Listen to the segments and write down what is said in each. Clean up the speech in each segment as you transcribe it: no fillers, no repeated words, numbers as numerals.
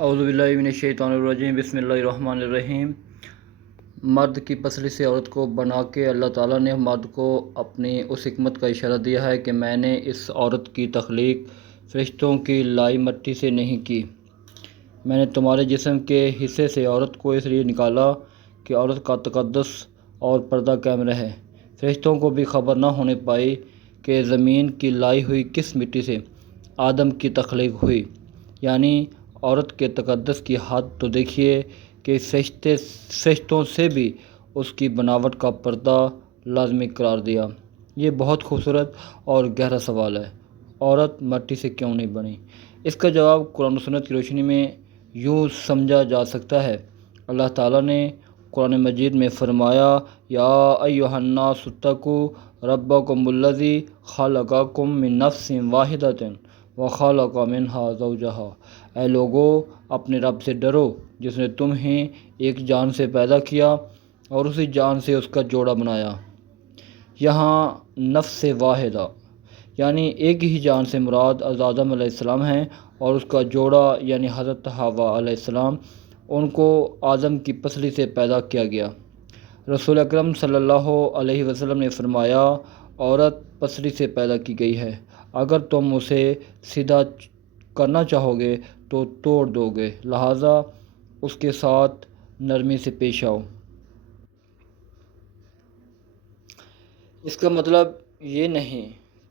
اعوذ باللہ من الشیطان الرجیم، بسم اللہ الرحمن الرحیم۔ مرد کی پسلی سے عورت کو بنا کے اللہ تعالیٰ نے مرد کو اپنی اس حکمت کا اشارہ دیا ہے کہ میں نے اس عورت کی تخلیق فرشتوں کی لائی مٹی سے نہیں کی۔ میں نے تمہارے جسم کے حصے سے عورت کو اس لیے نکالا کہ عورت کا تقدس اور پردہ قائم رہے۔ فرشتوں کو بھی خبر نہ ہونے پائی کہ زمین کی لائی ہوئی کس مٹی سے آدم کی تخلیق ہوئی، یعنی عورت کے تقدس کی حد تو دیکھیے کہ فرشتوں سے بھی اس کی بناوٹ کا پردہ لازمی قرار دیا۔ یہ بہت خوبصورت اور گہرا سوال ہے، عورت مٹی سے کیوں نہیں بنی؟ اس کا جواب قرآن و سنت کی روشنی میں یوں سمجھا جا سکتا ہے۔ اللہ تعالیٰ نے قرآن مجید میں فرمایا، یا ایھا الناس اتقوا ربکم الذی خلقکم من نفس واحدۃ وخلق منہا زوجہا۔ اے لوگو، اپنے رب سے ڈرو جس نے تمہیں ایک جان سے پیدا کیا اور اسی جان سے اس کا جوڑا بنایا۔ یہاں نفس واحدہ یعنی ایک ہی جان سے مراد آدم علیہ السلام ہیں، اور اس کا جوڑا یعنی حضرت حوا علیہ السلام، ان کو آدم کی پسلی سے پیدا کیا گیا۔ رسول اکرم صلی اللہ علیہ وسلم نے فرمایا، عورت پسلی سے پیدا کی گئی ہے، اگر تم اسے سیدھا کرنا چاہو گے تو توڑ دو گے، لہٰذا اس کے ساتھ نرمی سے پیش آؤ۔ اس کا مطلب یہ نہیں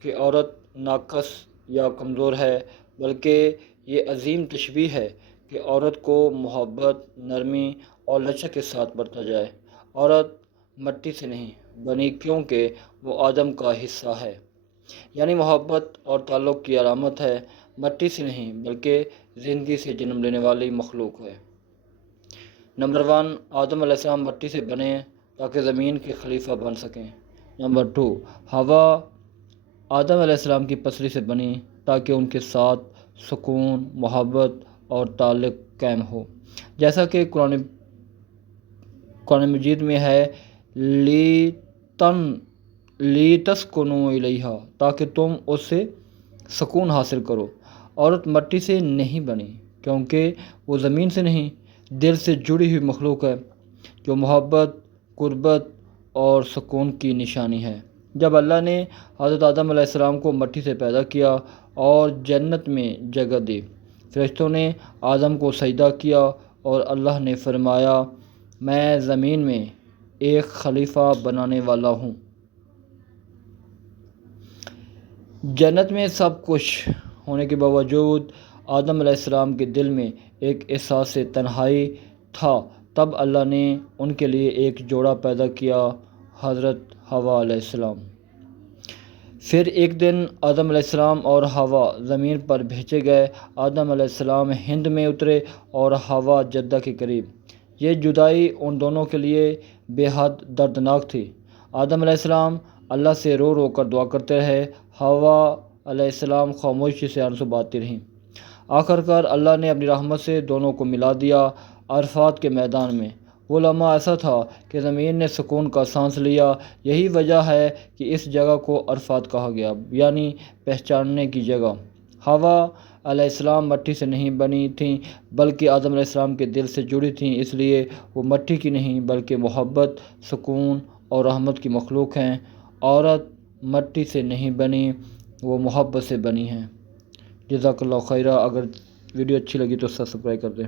کہ عورت ناقص یا کمزور ہے، بلکہ یہ عظیم تشبیہ ہے کہ عورت کو محبت، نرمی اور لچک کے ساتھ برتا جائے۔ عورت مٹی سے نہیں بنی کیونکہ وہ آدم کا حصہ ہے، یعنی محبت اور تعلق کی علامت ہے۔ مٹی سے نہیں بلکہ زندگی سے جنم لینے والی مخلوق ہے۔ نمبر 1، آدم علیہ السلام مٹی سے بنے تاکہ زمین کے خلیفہ بن سکیں۔ نمبر 2، حوا آدم علیہ السلام کی پسلی سے بنی تاکہ ان کے ساتھ سکون، محبت اور تعلق قائم ہو، جیسا کہ قرآن مجید میں ہے، لِتَسْكُنُوا إِلَيْهَا، تاکہ تم اس سے سکون حاصل کرو۔ عورت مٹی سے نہیں بنی کیونکہ وہ زمین سے نہیں، دل سے جڑی ہوئی مخلوق ہے جو محبت، قربت اور سکون کی نشانی ہے۔ جب اللہ نے حضرت آدم علیہ السلام کو مٹی سے پیدا کیا اور جنت میں جگہ دی، فرشتوں نے آدم کو سجدہ کیا اور اللہ نے فرمایا، میں زمین میں ایک خلیفہ بنانے والا ہوں۔ جنت میں سب کچھ ہونے کے باوجود آدم علیہ السلام کے دل میں ایک احساس تنہائی تھا، تب اللہ نے ان کے لیے ایک جوڑا پیدا کیا، حضرت حوا علیہ السلام۔ پھر ایک دن آدم علیہ السلام اور حوا زمین پر بھیجے گئے۔ آدم علیہ السلام ہند میں اترے اور حوا جدہ کے قریب۔ یہ جدائی ان دونوں کے لیے بے حد دردناک تھی۔ آدم علیہ السلام اللہ سے رو رو کر دعا کرتے رہے، حوا علیہ السلام خاموشی سے آنسو بہاتی رہیں۔ آخر کار اللہ نے اپنی رحمت سے دونوں کو ملا دیا۔ عرفات کے میدان میں وہ لمحہ ایسا تھا کہ زمین نے سکون کا سانس لیا۔ یہی وجہ ہے کہ اس جگہ کو عرفات کہا گیا، یعنی پہچاننے کی جگہ۔ حوا علیہ السلام مٹی سے نہیں بنی تھیں بلکہ آدم علیہ السلام کے دل سے جڑی تھیں، اس لیے وہ مٹی کی نہیں بلکہ محبت، سکون اور رحمت کی مخلوق ہیں۔ عورت مٹی سے نہیں بنی، وہ محبت سے بنی ہیں۔ جزاک اللہ خیرہ۔ اگر ویڈیو اچھی لگی تو سبسکرائب کر دیں۔